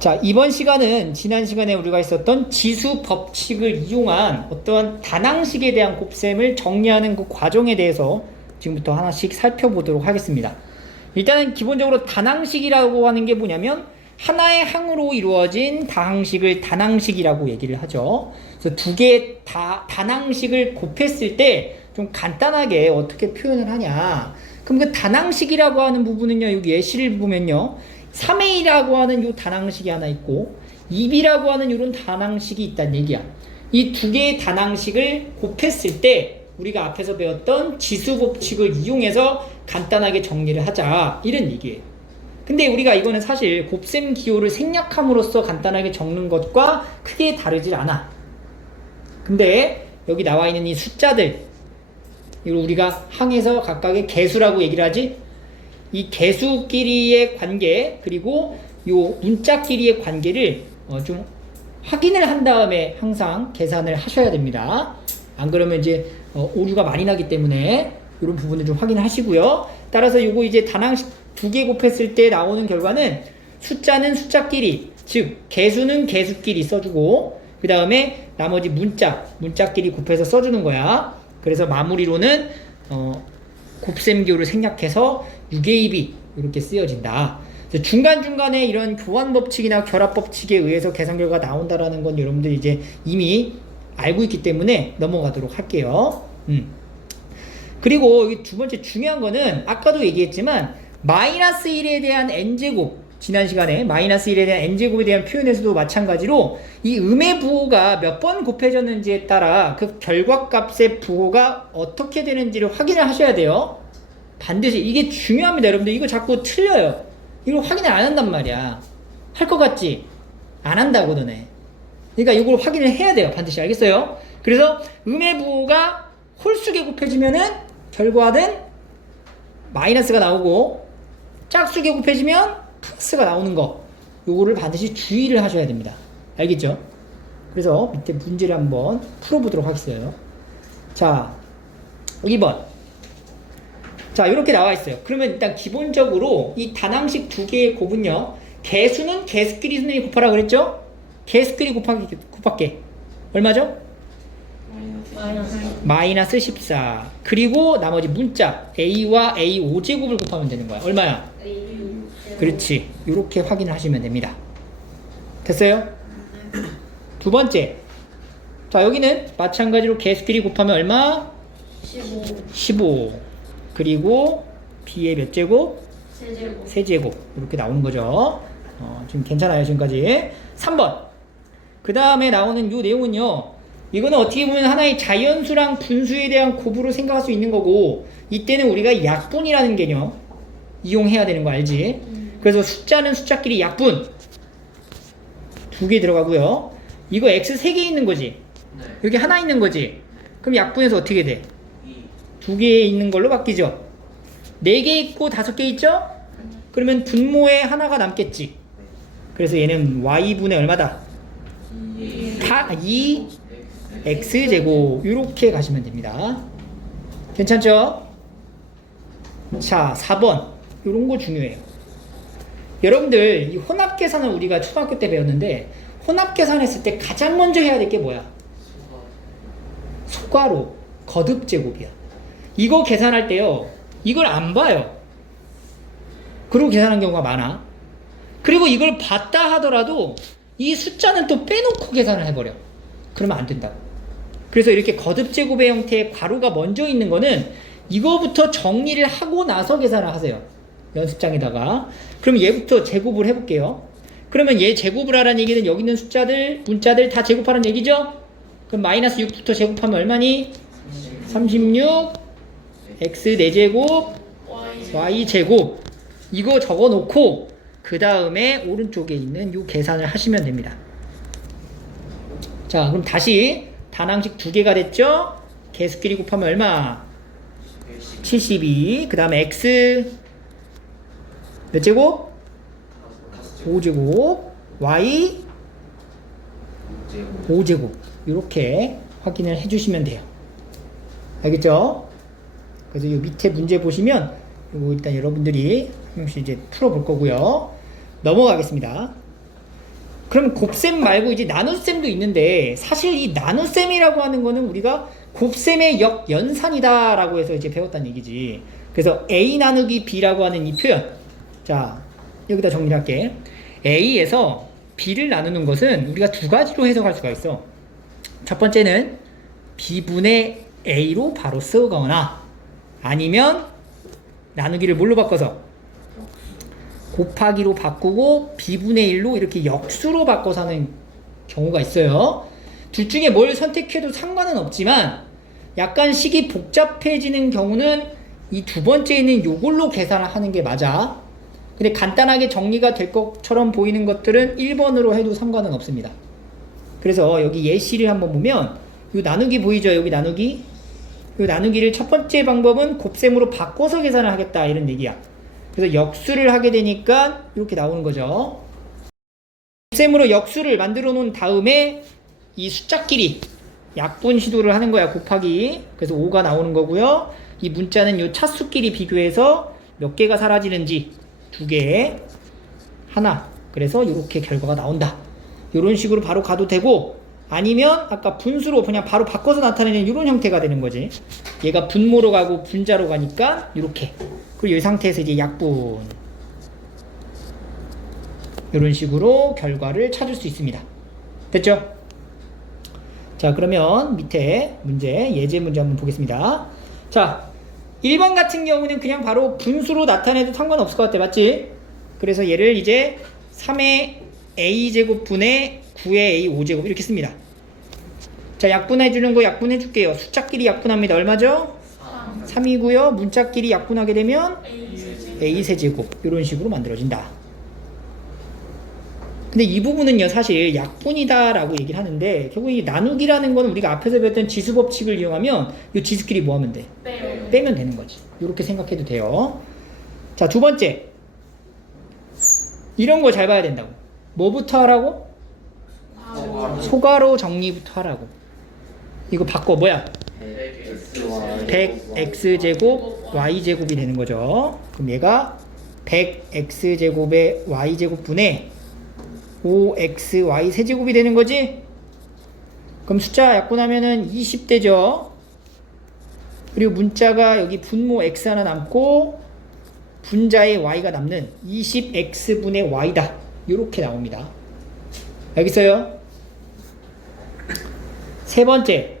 자, 이번 시간은 지난 시간에 우리가 있었던 지수 법칙을 이용한 어떠한 다낭식에 대한 곱셈을 정리하는 그 과정에 대해서 지금부터 하나씩 살펴보도록 하겠습니다. 일단은 기본적으로 다낭식이라고 하는 게 뭐냐면 하나의 항으로 이루어진 다항식을 다낭식이라고 얘기를 하죠. 그래서 두 개의 다낭식을 곱했을 때 좀 간단하게 어떻게 표현을 하냐. 그럼 그 다낭식이라고 하는 부분은요, 여기 예시를 보면요. 3a라고 하는 요 다낭식이 하나 있고 2b라고 하는 요런 다낭식이 있다는 얘기야. 이 두 개의 다낭식을 곱했을 때 우리가 앞에서 배웠던 지수 법칙을 이용해서 간단하게 정리를 하자, 이런 얘기예요. 근데 우리가 이거는 사실 곱셈 기호를 생략함으로써 간단하게 적는 것과 크게 다르질 않아. 근데 여기 나와 있는 이 숫자들, 이걸 우리가 항에서 각각의 개수라고 얘기를 하지. 이 개수끼리의 관계, 그리고 요 문자끼리의 관계를 좀 확인을 한 다음에 항상 계산을 하셔야 됩니다. 안 그러면 이제 오류가 많이 나기 때문에 이런 부분을 좀 확인을 하시고요. 따라서 요거 이제 다낭식 두 개 곱했을 때 나오는 결과는 숫자는 숫자끼리, 즉 개수는 개수끼리 써주고 그 다음에 나머지 문자끼리 곱해서 써주는 거야. 그래서 마무리로는 곱셈기호를 생략해서 6a,b 이렇게 쓰여진다. 중간중간에 이런 교환법칙이나 결합법칙에 의해서 계산 결과가 나온다라는 건 여러분들이 이제 이미 알고 있기 때문에 넘어가도록 할게요. 그리고 두 번째 중요한 거는 아까도 얘기했지만 마이너스 1에 대한 n제곱, 지난 시간에 마이너스 1에 대한 n제곱에 대한 표현에서도 마찬가지로 이 음의 부호가 몇 번 곱해졌는지에 따라 그 결과값의 부호가 어떻게 되는지를 확인을 하셔야 돼요. 반드시 이게 중요합니다. 여러분들 이거 자꾸 틀려요. 이걸 확인을 안 한단 말이야. 할 것 같지? 안 한다고 너네. 그러니까 이걸 확인을 해야 돼요. 반드시. 알겠어요? 그래서 음의 부호가 홀수게 곱해지면은 결과는 마이너스가 나오고 짝수게 곱해지면 플러스가 나오는 거, 요거를 반드시 주의를 하셔야 됩니다. 알겠죠? 그래서 밑에 문제를 한번 풀어보도록 하겠어요. 자, 2번. 자, 이렇게 나와 있어요. 그러면 일단 기본적으로 이 다낭식 두 개의 곱은요, 개수는 개수끼리 선생님이 곱하라 그랬죠? 개수끼리 곱할게. 얼마죠? 마이너스 14. 그리고 나머지 문자 a와 a 5제곱을 곱하면 되는 거야. 얼마야? 그렇지. 이렇게 확인을 하시면 됩니다. 됐어요? 두 번째. 자, 여기는 마찬가지로 개수끼리 곱하면 얼마? 15. 그리고 b의 몇 제곱? 세제곱. 이렇게 나오는 거죠. 지금 괜찮아요, 지금까지. 3번. 그 다음에 나오는 이 내용은요, 이거는 어떻게 보면 하나의 자연수랑 분수에 대한 곱으로 생각할 수 있는 거고, 이때는 우리가 약분이라는 개념 이용해야 되는 거 알지? 그래서 숫자는 숫자끼리 약분 두 개 들어가고요. 이거 x 3개 있는 거지? 네. 여기 하나 있는 거지? 그럼 약분해서 어떻게 돼? 2개 있는 걸로 바뀌죠? 4개 있고 5개 있죠? 그러면 분모에 하나가 남겠지? 그래서 얘는 y분의 얼마다? 2x제곱. 이렇게 가시면 됩니다. 괜찮죠? 자, 4번. 이런 거 중요해요. 여러분들 이 혼합계산을 우리가 초등학교 때 배웠는데, 혼합계산했을 때 가장 먼저 해야 될 게 뭐야? 소괄호, 거듭제곱이야. 이거 계산할 때요, 이걸 안 봐요. 그리고 계산한 경우가 많아. 그리고 이걸 봤다 하더라도 이 숫자는 또 빼놓고 계산을 해버려. 그러면 안 된다고. 그래서 이렇게 거듭제곱의 형태의 괄호가 먼저 있는 거는 이거부터 정리를 하고 나서 계산을 하세요. 연습장에다가. 그럼 얘부터 제곱을 해볼게요. 그러면 얘 제곱을 하라는 얘기는 여기 있는 숫자들, 문자들 다 제곱하라는 얘기죠? 그럼 마이너스 6부터 제곱하면 얼마니? 36 x 4제곱 y제곱. 이거 적어놓고 그 다음에 오른쪽에 있는 요 계산을 하시면 됩니다. 자, 그럼 다시 다낭식 두 개가 됐죠? 개수끼리 곱하면 얼마? 72. 그 다음에 x 몇 제곱? 5제곱. y 5제곱. 이렇게 확인을 해주시면 돼요. 알겠죠? 그래서 이 밑에 문제 보시면 이거 일단 여러분들이 한 명씩 이제 풀어볼 거고요. 넘어가겠습니다. 그럼 곱셈 말고 이제 나눗셈도 있는데, 사실 이 나눗셈이라고 하는 거는 우리가 곱셈의 역연산이다 라고 해서 이제 배웠다는 얘기지. 그래서 A 나누기 B라고 하는 이 표현, 자 여기다 정리를 할게. A에서 B를 나누는 것은 우리가 두 가지로 해석할 수가 있어. 첫 번째는 B분의 A로 바로 쓰거나, 아니면 나누기를 뭘로 바꿔서 곱하기로 바꾸고 B분의 1로 이렇게 역수로 바꿔서 하는 경우가 있어요. 둘 중에 뭘 선택해도 상관은 없지만 약간 식이 복잡해지는 경우는 이 두 번째 있는 요걸로 계산을 하는 게 맞아. 근데 간단하게 정리가 될 것처럼 보이는 것들은 1번으로 해도 상관은 없습니다. 그래서 여기 예시를 한번 보면 요 나누기 보이죠? 여기 나누기. 요 나누기를 첫 번째 방법은 곱셈으로 바꿔서 계산을 하겠다 이런 얘기야. 그래서 역수를 하게 되니까 이렇게 나오는 거죠. 곱셈으로 역수를 만들어 놓은 다음에 이 숫자끼리 약분 시도를 하는 거야. 곱하기. 그래서 5가 나오는 거고요. 이 문자는 요 차수끼리 비교해서 몇 개가 사라지는지, 2개, 하나. 그래서 이렇게 결과가 나온다. 이런 식으로 바로 가도 되고, 아니면 아까 분수로 그냥 바로 바꿔서 나타내는 이런 형태가 되는 거지. 얘가 분모로 가고 분자로 가니까 이렇게. 그리고 이 상태에서 이제 약분. 이런 식으로 결과를 찾을 수 있습니다. 됐죠? 자, 그러면 밑에 문제, 예제 문제 한번 보겠습니다. 자, 1번 같은 경우는 그냥 바로 분수로 나타내도 상관없을 것 같아. 맞지? 그래서 얘를 이제 3의 a제곱 분의 9의 a 5제곱 이렇게 씁니다. 자, 약분해주는 거 약분해줄게요. 숫자끼리 약분합니다. 얼마죠? 3이고요. 문자끼리 약분하게 되면 a 세제곱 이런 식으로 만들어진다. 근데 이 부분은요, 사실 약분이다 라고 얘기를 하는데, 결국 이 나누기라는 거는 우리가 앞에서 배웠던 지수법칙을 이용하면 이 지수끼리 뭐 하면 돼? 빼면 되는 거지. 이렇게 생각해도 돼요. 자, 두 번째, 이런 거 잘 봐야 된다고. 뭐부터 하라고? 소괄호 정리부터 하라고. 이거 바꿔. 뭐야? 100x제곱 y제곱이 되는 거죠. 그럼 얘가 100x제곱의 y제곱 분의 5xy 세제곱이 되는 거지? 그럼 숫자 약분하면은 20되죠? 그리고 문자가 여기 분모 x 하나 남고 분자의 y가 남는 20x분의 y다. 이렇게 나옵니다. 알겠어요? 세 번째,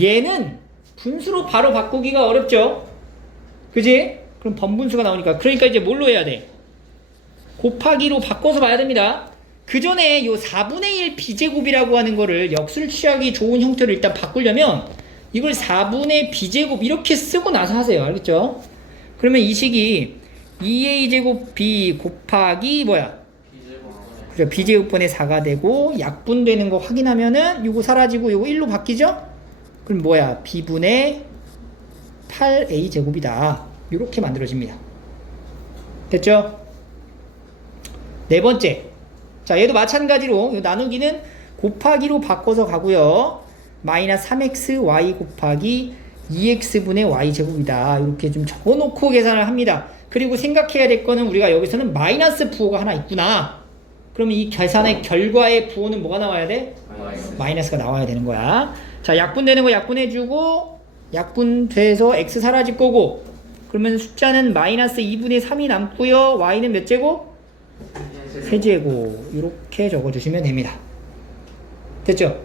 얘는 분수로 바로 바꾸기가 어렵죠? 그지? 그럼 번분수가 나오니까. 그러니까 이제 뭘로 해야 돼? 곱하기로 바꿔서 봐야 됩니다. 그 전에 요 4분의 1 b제곱이라고 하는 거를 역수를 취하기 좋은 형태로 일단 바꾸려면 이걸 4분의 b제곱 이렇게 쓰고 나서 하세요. 알겠죠? 그러면 이 식이 2a제곱 b 곱하기 뭐야? 그죠? b제곱분의 4가 되고 약분되는 거 확인하면은 요거 사라지고 요거 1로 바뀌죠? 그럼 뭐야? b분의 8a제곱이다. 이렇게 만들어집니다. 됐죠? 네 번째, 자 얘도 마찬가지로 이 나누기는 곱하기로 바꿔서 가고요. 마이너스 3xy 곱하기 2x분의 y제곱이다. 이렇게 좀 적어놓고 계산을 합니다. 그리고 생각해야 될 거는 우리가 여기서는 마이너스 부호가 하나 있구나. 그러면 이 계산의 결과의 부호는 뭐가 나와야 돼? 마이너스가 나와야 되는 거야. 자, 약분되는 거 약분해주고 약분돼서 x 사라질 거고, 그러면 숫자는 마이너스 2분의 3이 남고요. y는 몇 제곱? 세제곱. 이렇게 적어주시면 됩니다. 됐죠?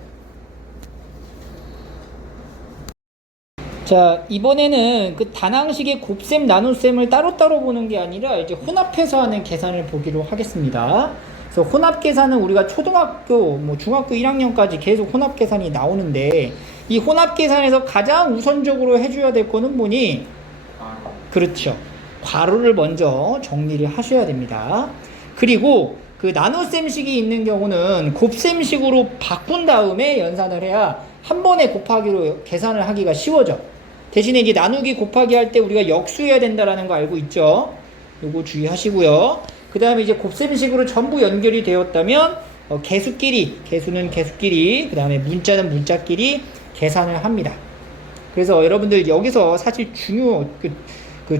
자, 이번에는 그 단항식의 곱셈 나눗셈을 따로따로 보는 게 아니라 이제 혼합해서 하는 계산을 보기로 하겠습니다. 그래서 혼합 계산은 우리가 초등학교, 중학교 1학년까지 계속 혼합 계산이 나오는데, 이 혼합 계산에서 가장 우선적으로 해줘야 될 거는 뭐니? 그렇죠. 괄호를 먼저 정리를 하셔야 됩니다. 그리고 그 나눗셈식이 있는 경우는 곱셈식으로 바꾼 다음에 연산을 해야 한 번에 곱하기로 계산을 하기가 쉬워져. 대신에 이제 나누기 곱하기 할 때 우리가 역수해야 된다라는 거 알고 있죠? 요거 주의하시고요. 그 다음에 이제 곱셈식으로 전부 연결이 되었다면 개수는 개수끼리, 그 다음에 문자는 문자끼리 계산을 합니다. 그래서 여러분들 여기서 사실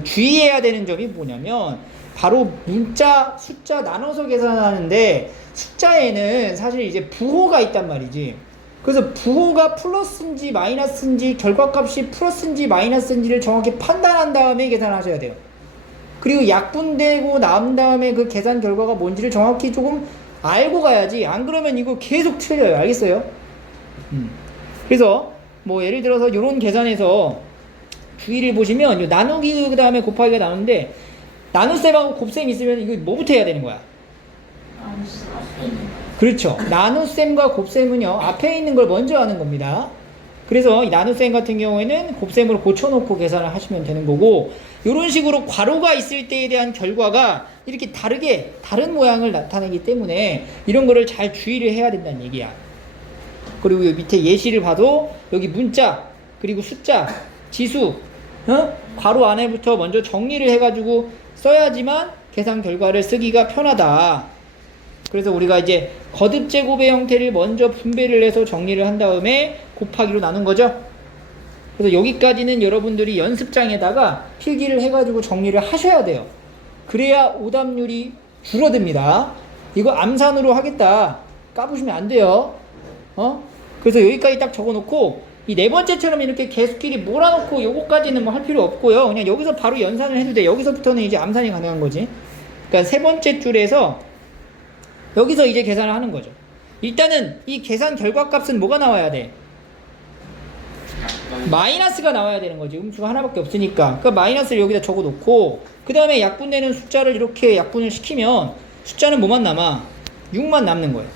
주의해야 되는 점이 뭐냐면 바로 문자 숫자 나눠서 계산하는데 숫자에는 사실 이제 부호가 있단 말이지. 그래서 부호가 플러스인지 마이너스인지 결과값이 플러스인지 마이너스인지를 정확히 판단한 다음에 계산하셔야 돼요. 그리고 약분되고 나온 다음에 그 계산 결과가 뭔지를 정확히 조금 알고 가야지. 안 그러면 이거 계속 틀려요. 알겠어요? 그래서 뭐 예를 들어서 이런 계산에서 주의를 보시면 요 나누기 그 다음에 곱하기가 나오는데 나눗셈하고 곱셈 있으면 이거 뭐부터 해야 되는 거야? 그렇죠. 나눗셈과 곱셈은요 앞에 있는 걸 먼저 하는 겁니다. 그래서 이 나눗셈 같은 경우에는 곱셈으로 고쳐놓고 계산을 하시면 되는 거고, 이런 식으로 괄호가 있을 때에 대한 결과가 이렇게 다른 모양을 나타내기 때문에 이런 거를 잘 주의를 해야 된다는 얘기야. 그리고 여기 밑에 예시를 봐도 여기 문자 그리고 숫자 지수 괄호 안에부터 먼저 정리를 해가지고 써야지만 계산 결과를 쓰기가 편하다. 그래서 우리가 이제 거듭 제곱의 형태를 먼저 분배를 해서 정리를 한 다음에 곱하기로 나눈 거죠. 그래서 여기까지는 여러분들이 연습장에다가 필기를 해가지고 정리를 하셔야 돼요. 그래야 오답률이 줄어듭니다. 이거 암산으로 하겠다 까부시면 안 돼요. 그래서 여기까지 딱 적어놓고 이 네 번째처럼 이렇게 개수끼리 몰아놓고 요거까지는 뭐 할 필요 없고요. 그냥 여기서 바로 연산을 해도 돼. 여기서부터는 이제 암산이 가능한 거지. 그러니까 세 번째 줄에서 여기서 이제 계산을 하는 거죠. 일단은 이 계산 결과값은 뭐가 나와야 돼? 마이너스가 나와야 되는 거지. 음수가 하나밖에 없으니까. 그러니까 마이너스를 여기다 적어 놓고 그 다음에 약분되는 숫자를 이렇게 약분을 시키면 숫자는 뭐만 남아? 6만 남는 거예요.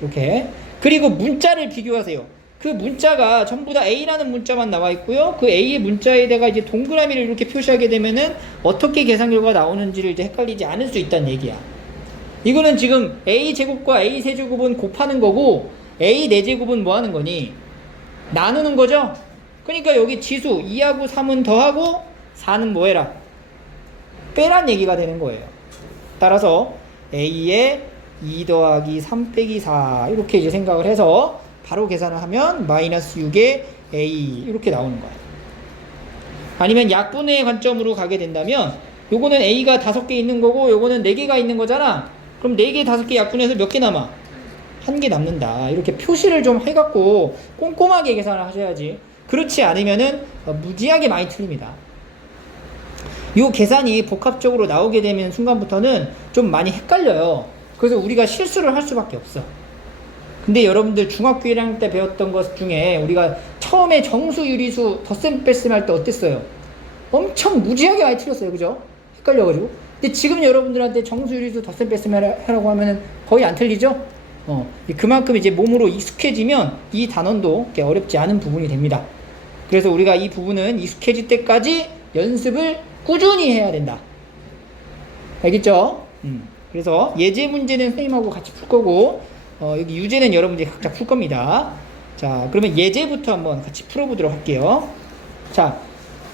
이렇게. 그리고 문자를 비교하세요. 그 문자가 전부 다 A라는 문자만 나와 있고요. 그 A의 문자에다가 이제 동그라미를 이렇게 표시하게 되면은 어떻게 계산 결과가 나오는지를 이제 헷갈리지 않을 수 있다는 얘기야. 이거는 지금 A 제곱과 A 세제곱은 곱하는 거고 A 4제곱은 뭐 하는 거니? 나누는 거죠? 그러니까 여기 지수 2하고 3은 더하고 4는 뭐 해라? 빼란 얘기가 되는 거예요. 따라서 A에 2 더하기 3 빼기 4 이렇게 이제 생각을 해서 바로 계산을 하면 마이너스 6에 A 이렇게 나오는 거예요. 아니면 약분의 관점으로 가게 된다면 요거는 A가 5개 있는 거고 요거는 4개가 있는 거잖아. 그럼 4개 5개 약분해서 몇 개 남아? 1개 남는다. 이렇게 표시를 좀 해갖고 꼼꼼하게 계산을 하셔야지. 그렇지 않으면은 무지하게 많이 틀립니다. 요 계산이 복합적으로 나오게 되면 순간부터는 좀 많이 헷갈려요. 그래서 우리가 실수를 할 수밖에 없어. 근데 여러분들 중학교 1학년 때 배웠던 것 중에 우리가 처음에 정수, 유리수, 덧셈 뺄셈 할 때 어땠어요? 엄청 무지하게 많이 틀렸어요. 그죠? 헷갈려가지고. 근데 지금 여러분들한테 정수, 유리수, 덧셈 뺄셈 하라고 하면은 거의 안 틀리죠? 그만큼 이제 몸으로 익숙해지면 이 단원도 이렇게 어렵지 않은 부분이 됩니다. 그래서 우리가 이 부분은 익숙해질 때까지 연습을 꾸준히 해야 된다. 알겠죠? 그래서 예제 문제는 선생님하고 같이 풀 거고, 여기 유제는 여러분들이 각자 풀 겁니다. 자, 그러면 예제부터 한번 같이 풀어보도록 할게요. 자,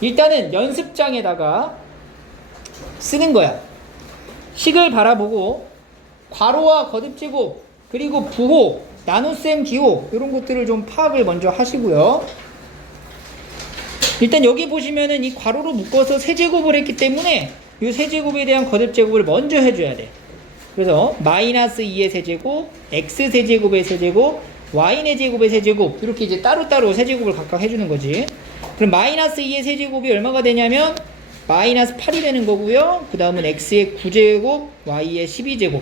일단은 연습장에다가 쓰는 거야. 식을 바라보고 괄호와 거듭제곱 그리고 부호, 나눗셈, 기호 이런 것들을 좀 파악을 먼저 하시고요. 일단 여기 보시면은 이 괄호로 묶어서 세제곱을 했기 때문에 이 세제곱에 대한 거듭제곱을 먼저 해줘야 돼. 그래서 마이너스 2의 세제곱, x 세제곱의 세제곱, y의 제곱의 세제곱 이렇게 이제 따로따로 세제곱을 각각 해주는 거지. 그럼 마이너스 2의 세제곱이 얼마가 되냐면 마이너스 8이 되는 거고요. 그 다음은 x의 9제곱, y의 12제곱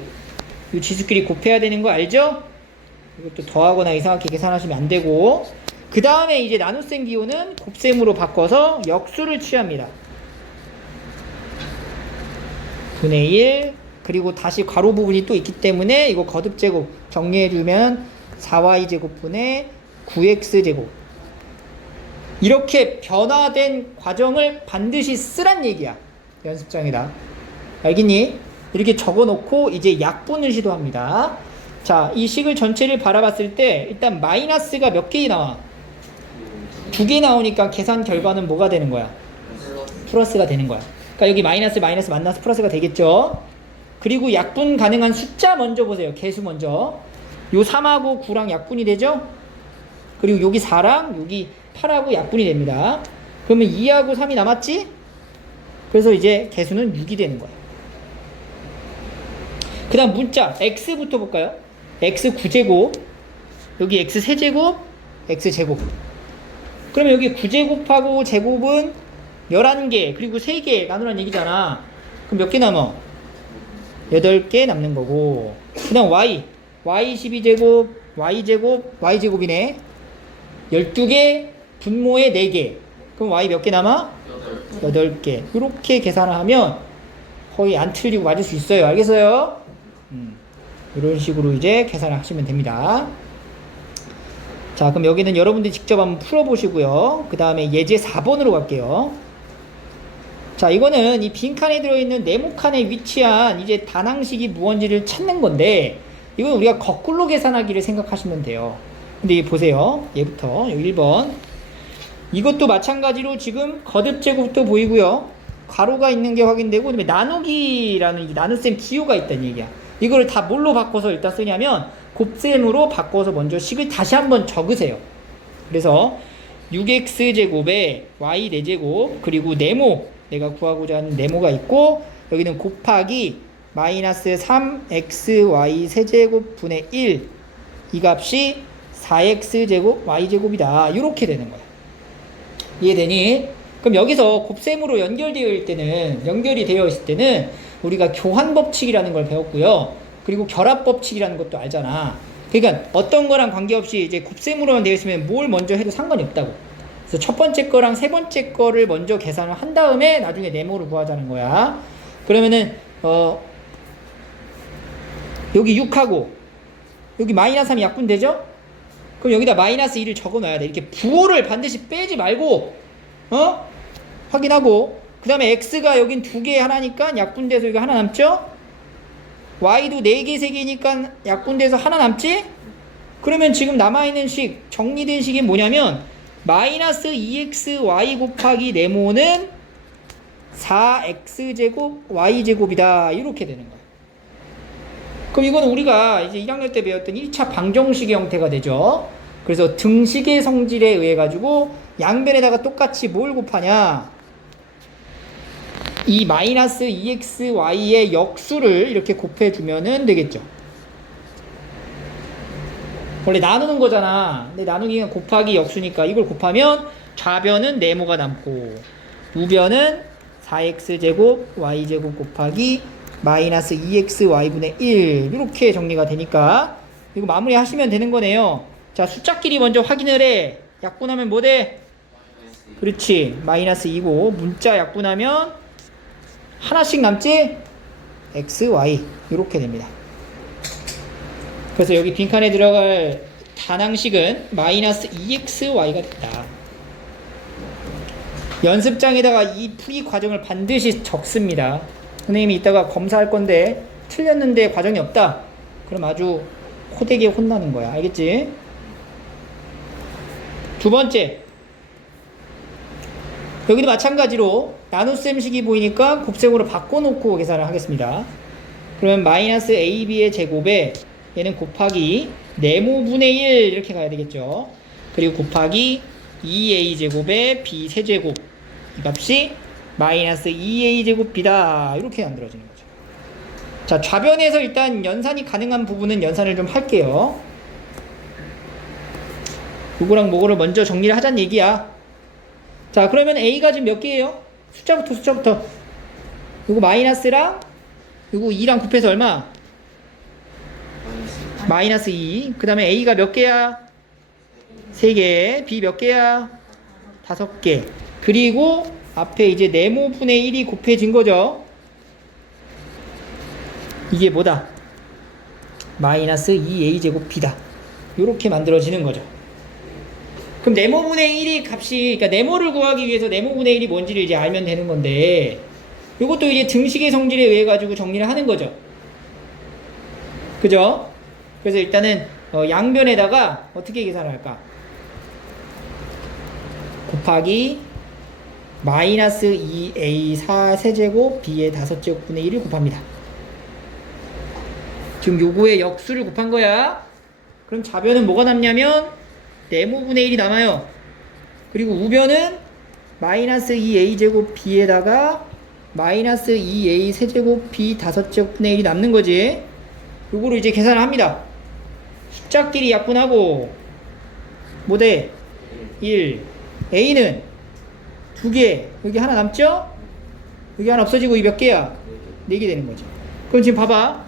이 지수끼리 곱해야 되는 거 알죠? 이것도 더하거나 이상하게 계산하시면 안 되고, 그 다음에 이제 나눗셈 기호는 곱셈으로 바꿔서 역수를 취합니다. 분의 1 그리고 다시 괄호 부분이 또 있기 때문에 이거 거듭제곱 정리해주면 4y제곱분의 9x제곱 이렇게 변화된 과정을 반드시 쓰란 얘기야. 연습장에다. 알겠니? 이렇게 적어놓고 이제 약분을 시도합니다. 자, 이 식을 전체를 바라봤을 때 일단 마이너스가 몇 개 나와? 2개 나오니까 계산 결과는 뭐가 되는 거야? 플러스가 되는 거야. 그러니까 여기 마이너스 만나서 플러스가 되겠죠? 그리고 약분 가능한 숫자 먼저 보세요. 개수 먼저. 요 3하고 9랑 약분이 되죠? 그리고 여기 4랑 여기 8하고 약분이 됩니다. 그러면 2하고 3이 남았지? 그래서 이제 개수는 6이 되는 거야. 그 다음 문자 x부터 볼까요? x 9제곱, 여기 x 세제곱, x 제곱. 그러면 여기 9제곱하고 제곱은 11개 그리고 3개 나누라는 얘기잖아. 그럼 몇 개 남아? 8개 남는 거고. 그 다음 y 12제곱, y제곱, y제곱이네. 12개, 분모에 4개. 그럼 y 몇 개 남아? 8개. 이렇게 계산을 하면 거의 안 틀리고 맞을 수 있어요. 알겠어요? 이런 식으로 이제 계산을 하시면 됩니다. 자, 그럼 여기는 여러분들이 직접 한번 풀어보시고요. 그 다음에 예제 4번으로 갈게요. 자, 이거는 이 빈칸에 들어있는 네모칸에 위치한 이제 다낭식이 무언지를 찾는 건데, 이건 우리가 거꾸로 계산하기를 생각하시면 돼요. 근데 보세요. 얘부터, 여기 1번. 이것도 마찬가지로 지금 거듭제곱도 보이고요. 가로가 있는 게 확인되고, 그다음에 나누기라는 이 나눗셈 기호가 있다는 얘기야. 이거를 다 뭘로 바꿔서 일단 쓰냐면, 곱셈으로 바꿔서 먼저 식을 다시 한번 적으세요. 그래서 6x제곱에 y 4제곱, 그리고 네모, 내가 구하고자 하는 네모가 있고, 여기는 곱하기 마이너스 3xy 세제곱 분의 1, 이 값이 4x제곱 y제곱이다. 이렇게 되는 거야. 이해되니? 그럼 여기서 곱셈으로 연결이 되어 있을 때는 우리가 교환법칙이라는 걸 배웠고요. 그리고 결합법칙이라는 것도 알잖아. 그러니까 어떤 거랑 관계없이 이제 곱셈으로만 되어 있으면 뭘 먼저 해도 상관이 없다고. 그래서 첫 번째 거랑 세 번째 거를 먼저 계산을 한 다음에 나중에 네모를 구하자는 거야. 그러면은 여기 6하고 여기 마이너스 3이 약분되죠? 그럼 여기다 마이너스 2를 적어 놔야 돼. 이렇게 부호를 반드시 빼지 말고 확인하고, 그 다음에 x가 여긴 2개 하나니까 약분돼서 여기 하나 남죠? y도 4개 3개니까 약분돼서 하나 남지? 그러면 지금 남아있는 식, 정리된 식이 뭐냐면 마이너스 2xy 곱하기 네모는 4x제곱 y제곱이다. 이렇게 되는 거야. 그럼 이거는 우리가 이제 1학년 때 배웠던 1차 방정식의 형태가 되죠. 그래서 등식의 성질에 의해 가지고 양변에다가 똑같이 뭘 곱하냐, 이 마이너스 2xy의 역수를 이렇게 곱해주면 되겠죠. 원래 나누는 거잖아. 근데 나누기가 곱하기 역수니까 이걸 곱하면 좌변은 네모가 남고 우변은 4x제곱 y제곱 곱하기 마이너스 2xy분의 1, 이렇게 정리가 되니까 이거 마무리 하시면 되는 거네요. 자, 숫자끼리 먼저 확인을 해. 약분하면 뭐 돼? 그렇지, 마이너스 2고, 문자 약분하면 하나씩 남지? x, y, 이렇게 됩니다. 그래서 여기 빈칸에 들어갈 단항식은 마이너스 2xy가 됐다. 연습장에다가 이 풀이 과정을 반드시 적습니다. 선생님이 이따가 검사할 건데 틀렸는데 과정이 없다, 그럼 아주 호되게 혼나는 거야. 알겠지? 두 번째, 여기도 마찬가지로 나눗셈식이 보이니까 곱셈으로 바꿔놓고 계산을 하겠습니다. 그러면 마이너스 ab의 제곱에 얘는 곱하기 네모분의 1 이렇게 가야 되겠죠. 그리고 곱하기 2a 제곱에 b 세제곱, 이 값이 마이너스 2a 제곱 b다. 이렇게 만들어지는 거죠. 자, 좌변에서 일단 연산이 가능한 부분은 연산을 좀 할게요. 요거랑 뭐거를 먼저 정리를 하자는 얘기야. 자, 그러면 a가 지금 몇 개예요? 숫자부터. 요거 마이너스랑 요거 2랑 곱해서 얼마? 마이너스 2. 그 다음에 a가 몇 개야? 3개. b 몇 개야? 5개. 그리고 앞에 이제 네모분의 1이 곱해진 거죠. 이게 뭐다? 마이너스 2a 제곱 b다. 요렇게 만들어지는 거죠. 그럼 네모분의 1이 값이, 그러니까 네모를 구하기 위해서 네모분의 1이 뭔지를 이제 알면 되는 건데, 요것도 이제 등식의 성질에 의해 가지고 정리를 하는 거죠. 그죠? 그래서 일단은 양변에다가 어떻게 계산을 할까? 곱하기 마이너스 2a 4세제곱 b의 5제곱분의 1을 곱합니다. 지금 요거의 역수를 곱한 거야. 그럼 좌변은 뭐가 남냐면 네모분의 1이 남아요. 그리고 우변은 마이너스 2a 제곱 b에다가 마이너스 2a 세제곱 b 5제곱분의 1이 남는 거지. 요거를 이제 계산을 합니다. 숫자끼리 약분하고 뭐대? 1. A는 2개. 여기 하나 남죠? 여기 하나 없어지고 이 몇 개야? 4개 되는 거지. 그럼 지금 봐봐.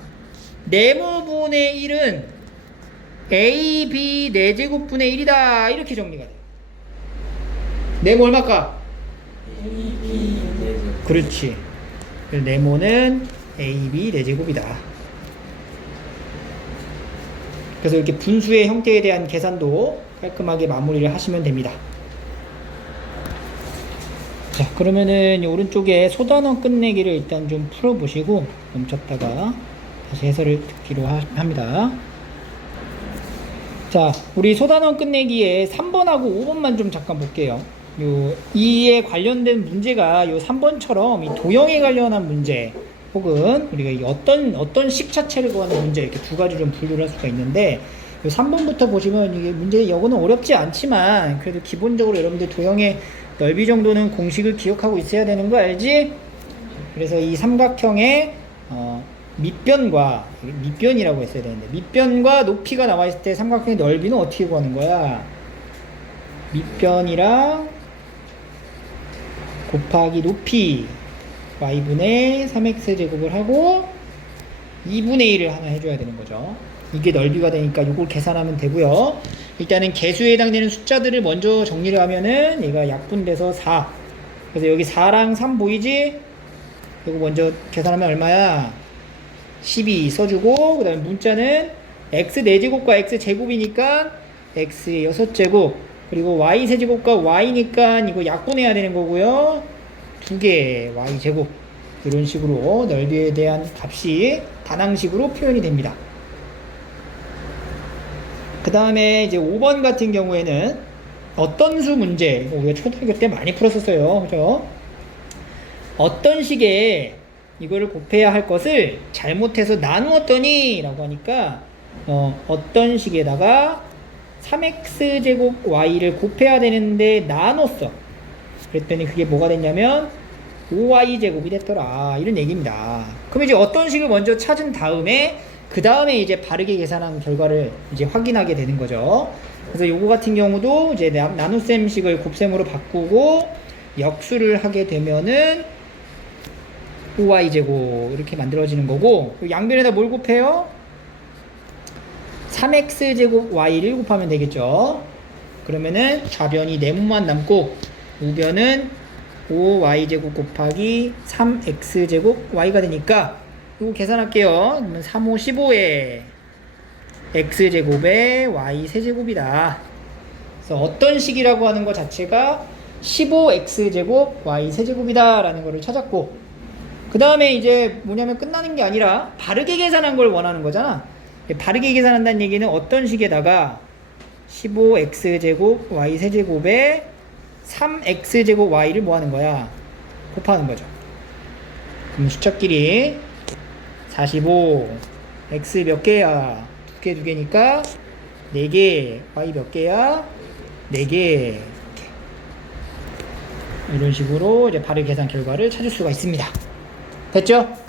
네모분의 1은 AB 4제곱분의 1이다. 이렇게 정리가 돼. 네모 얼마까? 그렇지. 네모는 AB 4제곱이다. 그래서 이렇게 분수의 형태에 대한 계산도 깔끔하게 마무리를 하시면 됩니다. 자, 그러면은 이 오른쪽에 소단원 끝내기를 일단 좀 풀어보시고 멈췄다가 다시 해설을 듣기로 합니다. 자, 우리 소단원 끝내기에 3번하고 5번만 좀 잠깐 볼게요. 요 이에 관련된 문제가 요 3번처럼 이 도형에 관련한 문제 혹은 우리가 이 어떤 식 자체를 구하는 문제 이렇게 두 가지 좀 분류를 할 수가 있는데 요 3번부터 보시면 이게 문제 요거는 어렵지 않지만 그래도 기본적으로 여러분들 도형의 넓이 정도는 공식을 기억하고 있어야 되는 거 알지? 그래서 이 삼각형의 밑변이라고 했어야 되는데 밑변과 높이가 나와 있을 때 삼각형의 넓이는 어떻게 구하는 거야? 밑변이랑 곱하기 높이 y분의 3x제곱을 하고 2분의 1을 하나 해줘야 되는 거죠. 이게 넓이가 되니까 이걸 계산하면 되고요. 일단은 개수에 해당되는 숫자들을 먼저 정리를 하면은 얘가 약분돼서 4. 그래서 여기 4랑 3 보이지? 이거 먼저 계산하면 얼마야? 12 써주고 그 다음에 문자는 x 4제곱과 x 제곱이니까 x의 6제곱 그리고 y 세제곱과 y니까 이거 약분해야 되는 거고요. 2개 y 제곱 이런 식으로 넓이에 대한 값이 단항식으로 표현이 됩니다. 그 다음에 이제 5번 같은 경우에는 어떤 수 문제, 이거 우리가 초등학교 때 많이 풀었었어요. 그죠? 어떤 식의 이거를 곱해야 할 것을 잘못해서 나누었더니 라고 하니까 어떤 식에다가 3x제곱 y를 곱해야 되는데 나눴어. 그랬더니 그게 뭐가 됐냐면 5y제곱이 됐더라. 이런 얘기입니다. 그럼 이제 어떤 식을 먼저 찾은 다음에 그 다음에 이제 바르게 계산한 결과를 이제 확인하게 되는 거죠. 그래서 요거 같은 경우도 이제 나눗셈식을 곱셈으로 바꾸고 역수를 하게 되면은 5y제곱 이렇게 만들어지는 거고 양변에다 뭘 곱해요? 3x제곱 y를 곱하면 되겠죠. 그러면은 좌변이 네모만 남고 우변은 5y제곱 곱하기 3x제곱 y가 되니까 이거 계산할게요. 그러면 3, 5, 15에 x제곱에 y 세제곱이다. 그래서 어떤 식이라고 하는 것 자체가 15x제곱 y 세제곱이다 라는 거를 찾았고 그 다음에 이제 뭐냐면 끝나는 게 아니라 바르게 계산한 걸 원하는 거잖아. 바르게 계산한다는 얘기는 어떤 식에다가 15x제곱 y 세제곱에 3x제곱 y를 뭐 하는 거야? 곱하는 거죠. 그럼 숫자끼리 45 x 몇 개야? 2개 2개니까 4개 y 몇 개야? 4개 이런 식으로 이제 바르게 계산 결과를 찾을 수가 있습니다. 됐죠?